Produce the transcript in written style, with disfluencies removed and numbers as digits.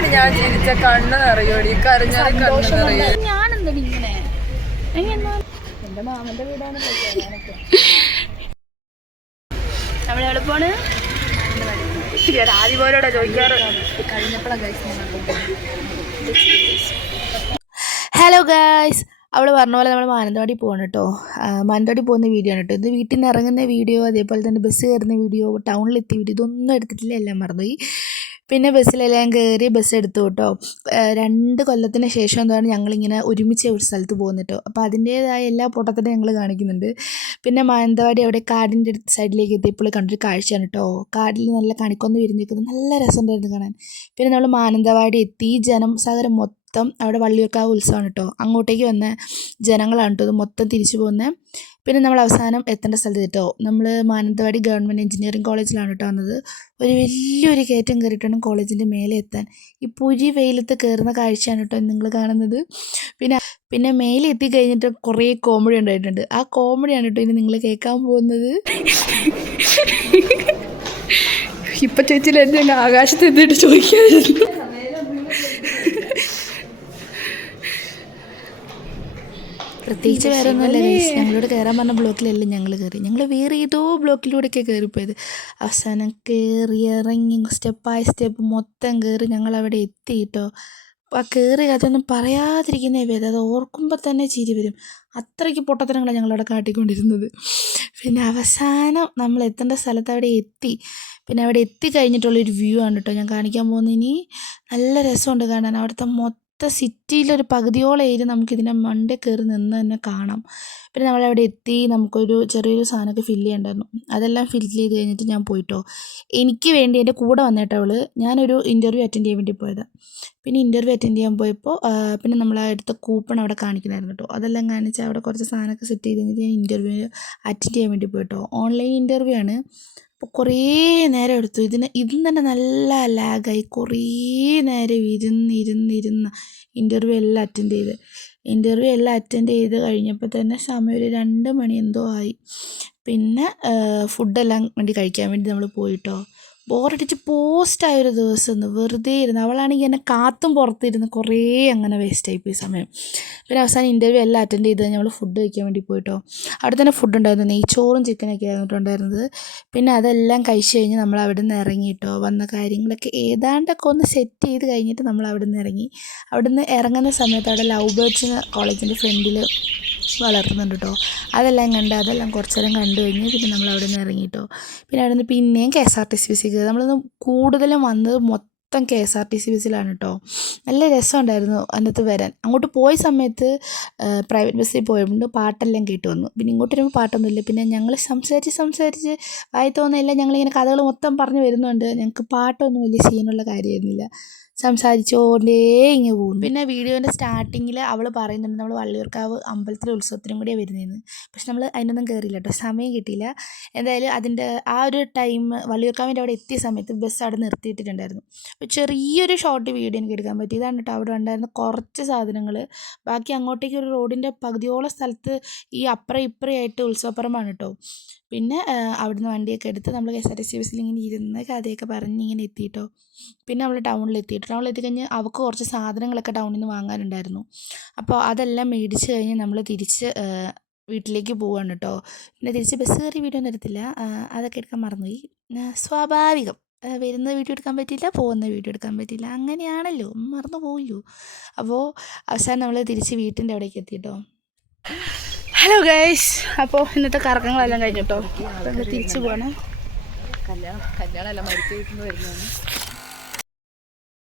ഇപ്പോഴാണ് ഞാൻ ചിരിച്ച കണ്ണ് നിറയോടി കരഞ്ഞാൽ കണ്ണ് നിറയും. ഞാനെന്താ ഇങ്ങനെ എന്റെ മാമന്റെ വീടാണ് നമ്മൾ എളുപ്പമാണ് ആദ്യപോലോടെ ചോദിക്കാറ് കഴിഞ്ഞപ്പോഴാണ്. ഹലോ ഗായ്സ്, അവൾ പറഞ്ഞ പോലെ നമ്മൾ മാനന്തവാടി പോകണം കേട്ടോ. മാനന്തവാടി പോകുന്ന വീഡിയോ ആണ് കേട്ടോ ഇത്. വീട്ടിൽ നിന്ന് ഇറങ്ങുന്ന വീഡിയോ, അതേപോലെ തന്നെ ബസ് കയറുന്ന വീഡിയോ, ടൗണിലെത്തിയ വീഡിയോ, ഇതൊന്നും എടുത്തിട്ടില്ല, എല്ലാം മറന്നുപോയി. പിന്നെ ബസ്സിലെല്ലാം കയറി ബസ് എടുത്തു കേട്ടോ. 2 കൊല്ലത്തിന് ശേഷം എന്താണ് ഞങ്ങളിങ്ങനെ ഒരുമിച്ച് ഒരു സ്ഥലത്ത് പോകുന്നത് കേട്ടോ. അപ്പോൾ അതിൻ്റേതായ എല്ലാ പൊട്ടത്തിനും ഞങ്ങൾ കാണിക്കുന്നുണ്ട്. പിന്നെ മാനന്തവാടി അവിടെ കാടിൻ്റെ സൈഡിലേക്ക് എത്തിയപ്പോൾ കണ്ടൊരു കാഴ്ചയാണ് കേട്ടോ. കാടിൽ നല്ല കണിക്കൊന്ന് വിരിഞ്ഞിരിക്കുന്നത് നല്ല രസമുണ്ടായിരുന്നു കാണാൻ. പിന്നെ നമ്മൾ മാനന്തവാടി എത്തി. ജനസാഗരം മൊത്തം അവിടെ വള്ളിയൂർക്കാവ് ഉത്സവമാണ് കേട്ടോ. അങ്ങോട്ടേക്ക് വന്ന ജനങ്ങളാണ് കേട്ടോ ഇത് മൊത്തം തിരിച്ചു പോകുന്നത്. പിന്നെ നമ്മൾ അവസാനം എത്തേണ്ട സ്ഥലത്ത് കേട്ടോ, നമ്മൾ മാനന്തവാടി ഗവൺമെൻറ് എഞ്ചിനീയറിംഗ് കോളേജിലാണ് കേട്ടോ വന്നത്. ഒരു വലിയൊരു കയറ്റം കയറിയിട്ടാണ് കോളേജിൻ്റെ മേലെ എത്താൻ. ഈ പൊരി വെയിലത്ത് കയറുന്ന കാഴ്ചയാണ് കേട്ടോ നിങ്ങൾ കാണുന്നത്. പിന്നെ മേലെ എത്തിക്കഴിഞ്ഞിട്ട് കുറേ കോമഡി ഉണ്ടായിട്ടുണ്ട്. ആ കോമഡിയാണ് കേട്ടോ ഇനി നിങ്ങൾ കേൾക്കാൻ പോകുന്നത്. ഇപ്പം ചേച്ചിയിൽ എന്നെ ആകാശത്ത് എത്തിയിട്ട് ചോദിക്കാതിരുന്നു. പ്രത്യേകിച്ച് വേറെ ഒന്നുമല്ല ഗൈസ്, ഞങ്ങളോട് കയറാൻ പറഞ്ഞ ബ്ലോക്കിലല്ല ഞങ്ങൾ കയറി. ഞങ്ങൾ വേറെ ഏതോ ബ്ലോക്കിലൂടെയൊക്കെ കയറിപ്പോയത്. അവസാനം കയറി ഇറങ്ങി സ്റ്റെപ്പ് ബൈ സ്റ്റെപ്പ് മൊത്തം കയറി ഞങ്ങളവിടെ എത്തി കേട്ടോ. ആ കയറി അതൊന്നും പറയാതിരിക്കുന്നേ വേദം, അത് ഓർക്കുമ്പോൾ തന്നെ ചിരി വരും. അത്രയ്ക്ക് പൊട്ടത്തരങ്ങളാണ് ഞങ്ങളവിടെ കാട്ടിക്കൊണ്ടിരുന്നത്. പിന്നെ അവസാനം നമ്മൾ എത്തേണ്ട സ്ഥലത്ത് അവിടെ എത്തി. പിന്നെ അവിടെ എത്തിക്കഴിഞ്ഞിട്ടുള്ളൊരു വ്യൂ ആണ് കേട്ടോ ഞാൻ കാണിക്കാൻ പോകുന്നതിന്. നല്ല രസമുണ്ട് കാണാൻ. അവിടുത്തെ സിറ്റിയിലൊരു പകുതിയോളം ഏരിയ നമുക്കിതിൻ്റെ മണ്ടേ കയറി നിന്ന് തന്നെ കാണാം. പിന്നെ നമ്മളവിടെ എത്തി. നമുക്കൊരു ചെറിയൊരു സാധനമൊക്കെ ഫില്ല് ചെയ്യണ്ടായിരുന്നു. അതെല്ലാം ഫില്ല് ചെയ്ത് കഴിഞ്ഞിട്ട് ഞാൻ പോയിട്ടോ. എനിക്ക് വേണ്ടി എൻ്റെ കൂടെ വന്നിട്ട് അവൾ, ഞാനൊരു ഇൻ്റർവ്യൂ അറ്റൻഡ് ചെയ്യാൻ വേണ്ടി പോയതാണ്. പിന്നെ ഇൻ്റർവ്യൂ അറ്റൻഡ് ചെയ്യാൻ പോയപ്പോൾ പിന്നെ നമ്മൾ എടുത്ത കൂപ്പൺ അവിടെ കാണിക്കണമായിരുന്നു കേട്ടോ. അതെല്ലാം കാണിച്ച് അവിടെ കുറച്ച് സാധനമൊക്കെ സെറ്റ് ചെയ്ത് കഴിഞ്ഞിട്ട് ഞാൻ ഇൻ്റർവ്യൂ അറ്റൻഡ് ചെയ്യാൻ വേണ്ടി പോയിട്ടോ. ഓൺലൈൻ ഇൻ്റർവ്യൂ ആണ്. അപ്പോൾ കുറേ നേരം എടുത്തു. ഇതും തന്നെ നല്ല ലാഗായി. കുറേ നേരം ഇരുന്ന് ഇൻ്റർവ്യൂ എല്ലാം അറ്റൻഡ് ചെയ്ത് കഴിഞ്ഞപ്പോൾ തന്നെ സമയം ഒരു 2 മണി എന്തോ ആയി. പിന്നെ ഫുഡെല്ലാം വേണ്ടി കഴിക്കാൻ വേണ്ടി നമ്മൾ പോയിട്ടോ. ബോറടിച്ച് പോസ്റ്റായൊരു ദിവസം ഒന്ന് വെറുതെ ഇരുന്ന്. അവളാണെങ്കിൽ എന്നെ കാത്തും പുറത്തിരുന്ന് കുറേ അങ്ങനെ വേസ്റ്റായിപ്പോയി സമയം. പിന്നെ അവസാനം ഇൻ്റർവ്യൂ എല്ലാം അറ്റൻഡ് ചെയ്ത് നമ്മൾ ഫുഡ് കഴിക്കാൻ വേണ്ടി പോയിട്ടോ. അവിടെ തന്നെ ഫുഡ് ഉണ്ടായിരുന്നു, നെയ്ച്ചോറും ചിക്കനൊക്കെ ആയിരുന്നിട്ടുണ്ടായിരുന്നത്. പിന്നെ അതെല്ലാം കഴിച്ച് കഴിഞ്ഞ് നമ്മൾ അവിടെ നിന്ന് ഇറങ്ങിയിട്ടോ. വന്ന കാര്യങ്ങളൊക്കെ ഏതാണ്ടൊക്കെ ഒന്ന് സെറ്റ് ചെയ്ത് കഴിഞ്ഞിട്ട് നമ്മൾ അവിടെ നിന്ന് ഇറങ്ങി. അവിടെ നിന്ന് ഇറങ്ങുന്ന സമയത്ത് അവിടെ ലവ് ബേർഡ്സിന് കോളേജിൻ്റെ ഫ്രണ്ടിൽ വളർത്തുന്നുണ്ട് കേട്ടോ. അതെല്ലാം കുറച്ച് നേരം കണ്ടു കഴിഞ്ഞ് പിന്നെ നമ്മൾ അവിടെ നിന്ന് ഇറങ്ങിയിട്ടോ. പിന്നെ അവിടെ നിന്ന് പിന്നെയും KSRTC ബസ്സിൽ കയറി. നമ്മളൊന്ന് കൂടുതലും വന്നത് മൊത്തം KSRTC ബസ്സിലാണ് കേട്ടോ. നല്ല രസമുണ്ടായിരുന്നു അതിനകത്ത് വരാൻ. അങ്ങോട്ട് പോയ സമയത്ത് പ്രൈവറ്റ് ബസ്സിൽ പോയതുകൊണ്ട് പാട്ടെല്ലാം കേട്ട് വന്നു. പിന്നെ ഇങ്ങോട്ട് വരുമ്പോൾ പാട്ടൊന്നുമില്ല. പിന്നെ ഞങ്ങൾ സംസാരിച്ച് വായി തോന്നുന്നില്ല, ഞങ്ങളിങ്ങനെ കഥകൾ മൊത്തം പറഞ്ഞു വരുന്നുണ്ട്. ഞങ്ങൾക്ക് പാട്ടൊന്നും വലിയ സീനുള്ള കാര്യമായിരുന്നില്ല. സംസാരിച്ചോണ്ടേ ഇങ്ങനെ പോകുന്നു. പിന്നെ വീഡിയോൻ്റെ സ്റ്റാർട്ടിങ്ങിൽ അവൾ പറയുന്നുണ്ട് നമ്മൾ വള്ളിയൂർക്കാവ് അമ്പലത്തിലെ ഉത്സവത്തിനും കൂടിയാണ് വരുന്നതെന്ന്. പക്ഷെ നമ്മൾ അതിനൊന്നും കയറിയില്ല കേട്ടോ, സമയം കിട്ടിയില്ല. എന്തായാലും അതിൻ്റെ ആ ഒരു ടൈം വള്ളിയൂർക്കാവിൻ്റെ അവിടെ എത്തിയ സമയത്ത് ബസ് അവിടെ നിർത്തിയിട്ടിട്ടുണ്ടായിരുന്നു. അപ്പോൾ ചെറിയൊരു ഷോർട്ട് വീഡിയോ എനിക്ക് എടുക്കാൻ പറ്റി. ഇതാണ് കേട്ടോ അവിടെ ഉണ്ടായിരുന്ന കുറച്ച് സാധനങ്ങൾ. ബാക്കി അങ്ങോട്ടേക്ക് ഒരു റോഡിൻ്റെ പകുതിയോളം സ്ഥലത്ത് ഈ അപ്പുറം ഇപ്പുറമായിട്ട് ഉത്സവപ്പറമ്പാണ് കേട്ടോ. പിന്നെ അവിടുന്ന് വണ്ടിയൊക്കെ എടുത്ത് നമ്മൾ KSRTC ബസ്സിൽ ഇങ്ങനെ ഇരുന്ന് കഥയൊക്കെ പറഞ്ഞ് ഇങ്ങനെ എത്തിയിട്ടോ. പിന്നെ നമ്മൾ ടൗണിലെത്തിക്കഴിഞ്ഞ് അവൾക്ക് കുറച്ച് സാധനങ്ങളൊക്കെ ടൗണിൽ നിന്ന് വാങ്ങാനുണ്ടായിരുന്നു. അപ്പോൾ അതെല്ലാം മേടിച്ച് കഴിഞ്ഞ് നമ്മൾ തിരിച്ച് വീട്ടിലേക്ക് പോവുകയാണ് കേട്ടോ. പിന്നെ തിരിച്ച് ബസ് കയറി വീഡിയോ ഒന്നും എടുത്തില്ല, അതൊക്കെ എടുക്കാൻ മറന്നുപോയി. സ്വാഭാവികം, വരുന്ന വീഡിയോ എടുക്കാൻ പറ്റില്ല, പോകുന്ന വീഡിയോ എടുക്കാൻ പറ്റില്ല, അങ്ങനെയാണല്ലോ, മറന്നു പോയല്ലോ. അപ്പോൾ അവസാനം നമ്മൾ തിരിച്ച് വീട്ടിൻ്റെ അവിടേക്ക് എത്തിയിട്ടോ. ഹലോ ഗൈസ്, അപ്പോൾ ഇന്നത്തെ കറക്കങ്ങളെല്ലാം കഴിഞ്ഞിട്ടോ. നമ്മൾ തിരിച്ചു പോകണം. കല്യാണം എല്ലാം മരിച്ചു വീട്ടിൽ നിന്ന് വരുന്നതാണ്.